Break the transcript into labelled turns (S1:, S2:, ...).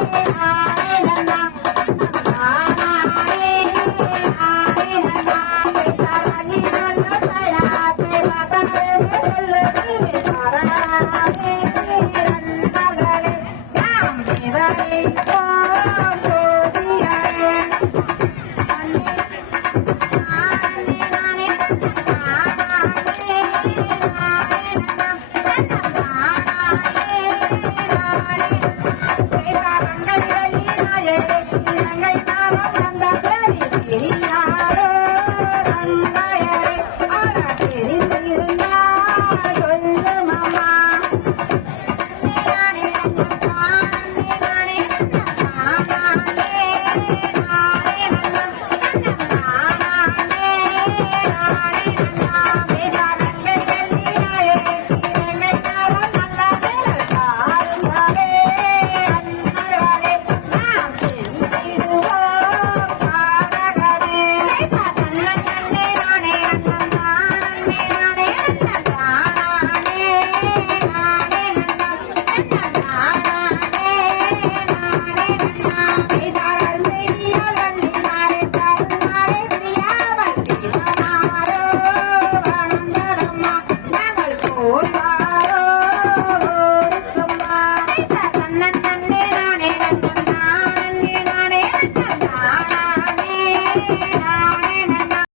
S1: Thank you. 咿呀。